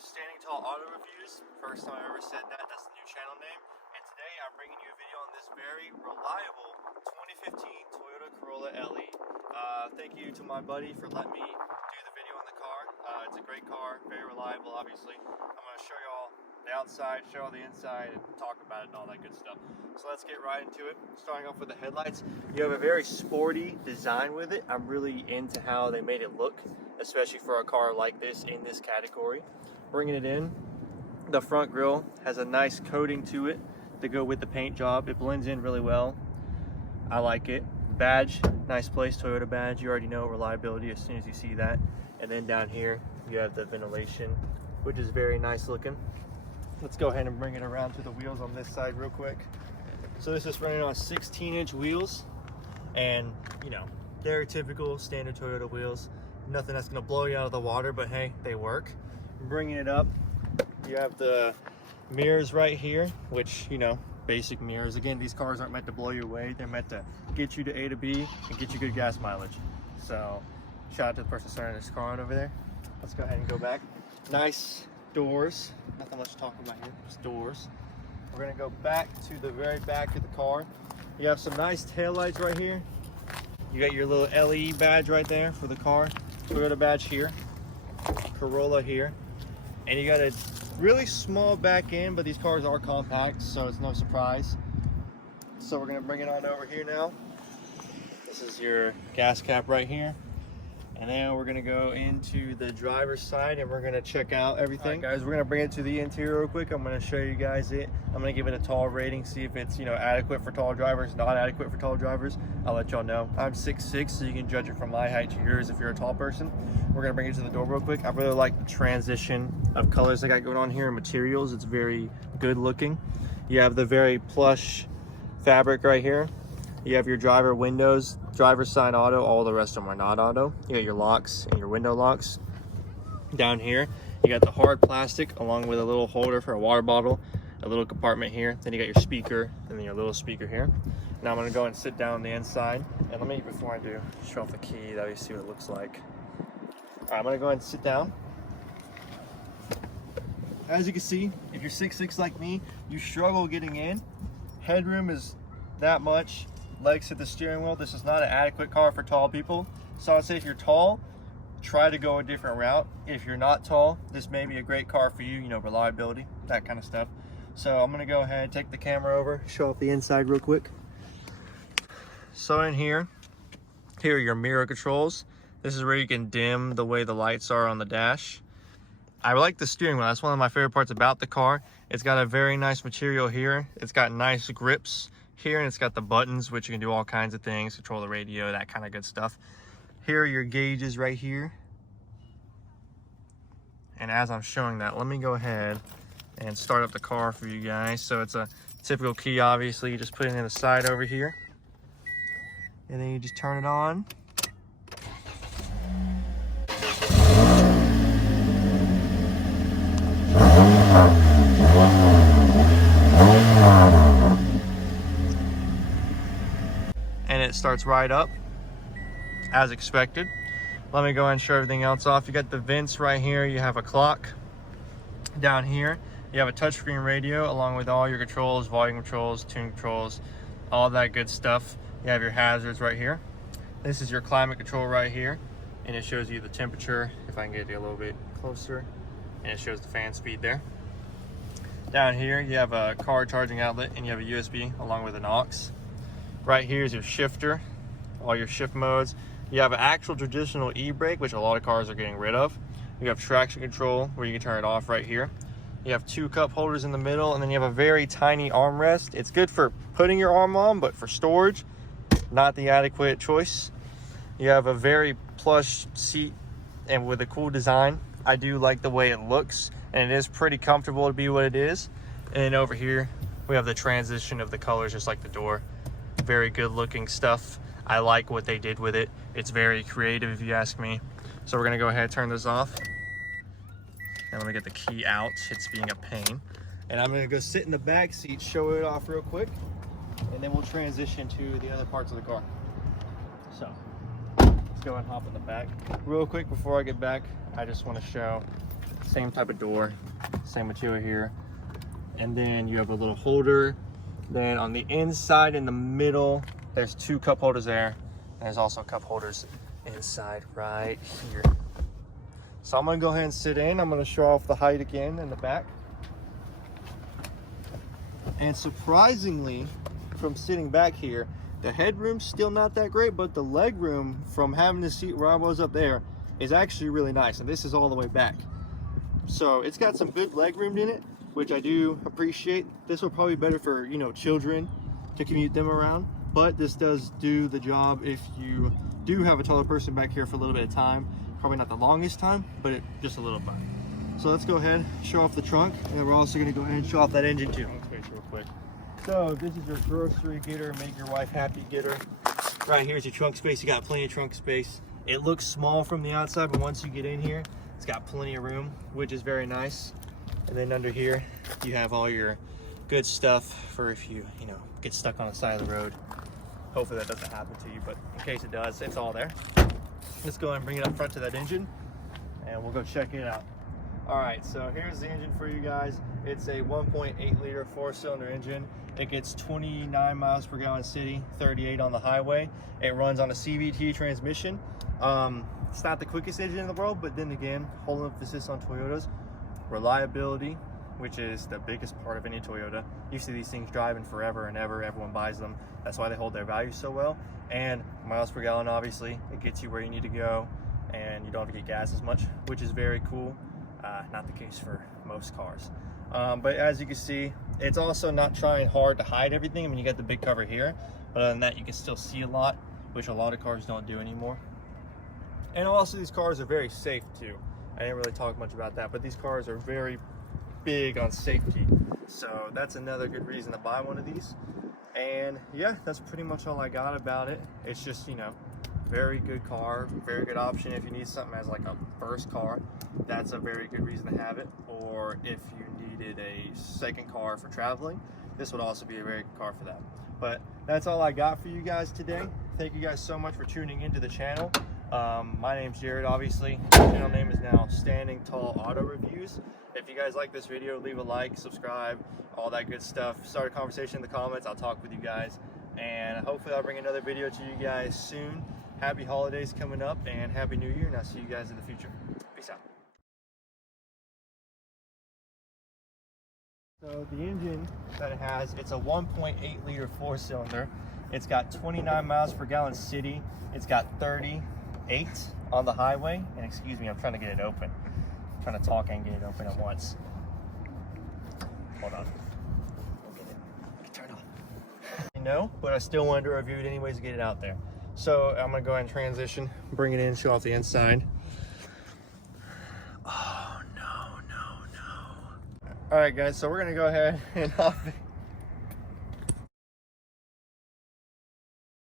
with Standing Tall Auto Reviews. First time I ever said that, that's the new channel name. And today I'm bringing you a video on this very reliable 2015 Toyota Corolla LE. Thank you to my buddy for letting me do the video on the car. It's a great car, very reliable obviously. I'm going to show you all the outside, show all the inside, and talk about it and all that good stuff. So let's get right into it. Starting off with the headlights, you have a very sporty design with it. I'm really into how they made it look, especially for a car like this in this category. Bringing it in, the front grille has a nice coating to it to go with the paint job. It blends in really well. I like it. Badge, nice place, Toyota badge. You already know reliability as soon as you see that. And then down here, you have the ventilation, which is very nice looking. Let's go ahead and bring it around to the wheels on this side real quick. So this is running on 16-inch wheels, and you know, they're typical standard Toyota wheels. Nothing that's gonna blow you out of the water, but hey, they work. Bringing it up, you have the mirrors right here, which, you know, basic mirrors. Again, these cars aren't meant to blow you away. They're meant to get you to A to B and get you good gas mileage. So shout out to the person starting this car on over there. Let's go ahead and go back. Nice doors, nothing much to talk about here, just doors. We're gonna go back to the very back of the car. You have some nice taillights right here. You got your little LE badge right there for the car. Toyota badge here, Corolla here. And you got a really small back end, but these cars are compact, so it's no surprise. So we're gonna bring it on over here now. This is your gas cap right here. And then we're gonna go into the driver's side and we're gonna check out everything. All right, guys, we're gonna bring it to the interior real quick. I'm gonna show you guys it. I'm gonna give it a tall rating, see if it's, you know, adequate for tall drivers, not adequate for tall drivers. I'll let y'all know. I'm 6'6", so you can judge it from my height to yours if you're a tall person. We're gonna bring it to the door real quick. I really like the transition of colors they got going on here and materials. It's very good looking. You have the very plush fabric right here. You have your driver windows, driver's side auto, all the rest of them are not auto. You got your locks and your window locks. Down here, you got the hard plastic along with a little holder for a water bottle, a little compartment here. Then you got your speaker, and then your little speaker here. Now I'm gonna go and sit down on the inside. And let me, before I do, show off the key, that way you see what it looks like. All right, I'm gonna go ahead and sit down. As you can see, if you're 6'6" like me, you struggle getting in. Headroom is that much. Legs at the steering wheel. This is not an adequate car for tall people. So I'd say if you're tall, try to go a different route. If you're not tall, this may be a great car for you, you know, reliability, that kind of stuff. So I'm gonna go ahead and take the camera over, show off the inside real quick. So in here are your mirror controls. This is where you can dim the way the lights are on the dash. I like the steering wheel. That's one of my favorite parts about the car. It's got a very nice material here. It's got nice grips here, and it's got the buttons, which you can do all kinds of things, control the radio, that kind of good stuff. Here are your gauges right here. And as I'm showing that, let me go ahead and start up the car for you guys. So it's a typical key, obviously. You just put it in the side over here, and then you just turn it on. And it starts right up as expected. Let me go ahead and show everything else off. You got the vents right here. You have a clock down here. You have a touchscreen radio along with all your controls, volume controls, tune controls, all that good stuff. You have your hazards right here. This is your climate control right here, and it shows you the temperature. If I can get you a little bit closer, and it shows the fan speed there. Down here you have a car charging outlet, and you have a USB along with an aux. Right here is your shifter, all your shift modes. You have an actual traditional e-brake, which a lot of cars are getting rid of. You have traction control where you can turn it off right here. You have two cup holders in the middle, and then you have a very tiny armrest. It's good for putting your arm on, but for storage, not the adequate choice. You have a very plush seat and with a cool design. I do like the way it looks, and it is pretty comfortable to be what it is. And over here, we have the transition of the colors, just like the door. Very good looking stuff. I like what they did with it. It's very creative if you ask me. So we're gonna go ahead and turn this off. And let me get the key out. It's being a pain. And I'm gonna go sit in the back seat, show it off real quick, and then we'll transition to the other parts of the car. So let's go and hop in the back. Real quick before I get back, I just want to show Same type of door, same material here. And then you have a little holder. Then on the inside in the middle, there's 2 cup holders there. There's also cup holders inside right here. So I'm gonna go ahead and sit in. I'm gonna show off the height again in the back. And surprisingly, from sitting back here, the headroom's still not that great, but the leg room from having the seat where I was up there is actually really nice. And this is all the way back. So it's got some good leg room in it, which I do appreciate. This will probably be better for, you know, children to commute them around, but this does do the job if you do have a taller person back here for a little bit of time. Probably not the longest time, but just a little bit. So let's go ahead, show off the trunk, and then we're also gonna go ahead and show off that engine too. Space real quick. So this is your grocery getter, make your wife happy getter. Right here's your trunk space. You got plenty of trunk space. It looks small from the outside, but once you get in here, it's got plenty of room, which is very nice. And then under here, you have all your good stuff for if you get stuck on the side of the road. Hopefully that doesn't happen to you, but in case it does, it's all there. Let's go ahead and bring it up front to that engine, and we'll go check it out. All right, so here's the engine for you guys. It's a 1.8 liter 4-cylinder engine. It gets 29 miles per gallon city, 38 on the highway. It runs on a CVT transmission. It's not the quickest engine in the world, but then again, whole emphasis on Toyotas. Reliability, which is the biggest part of any Toyota. You see these things driving forever and ever. Everyone buys them. That's why they hold their value so well. And miles per gallon, obviously, it gets you where you need to go, and you don't have to get gas as much, which is very cool. Not the case for most cars. But as you can see, it's also not trying hard to hide everything. I mean, you got the big cover here, but other than that, you can still see a lot, which a lot of cars don't do anymore. And also, these cars are very safe too. I didn't really talk much about that, but these cars are very big on safety. So that's another good reason to buy one of these. And yeah, that's pretty much all I got about it. It's just, very good car, very good option if you need something as like a first car. That's a very good reason to have it. Or if you needed a second car for traveling, this would also be a very good car for that. But that's all I got for you guys today. Thank you guys so much for tuning into the channel. My name's Jared, obviously. The channel name is now Standing Tall Auto Reviews. If you guys like this video, leave a like, subscribe, all that good stuff. Start a conversation in the comments. I'll talk with you guys. And hopefully I'll bring another video to you guys soon. Happy holidays coming up, and Happy New Year, and I'll see you guys in the future. Peace out. So the engine that it has, it's a 1.8 liter 4-cylinder. It's got 29 miles per gallon city. It's got 38 on the highway. And excuse me, I'm trying to get it open. I'm trying to talk and get it open at once. Hold on. We'll get it. I can turn it off. But I still wanted to review it anyways to get it out there. So I'm gonna go ahead and transition, bring it in, show off the inside. Oh, no. All right, guys, so we're gonna go ahead and hop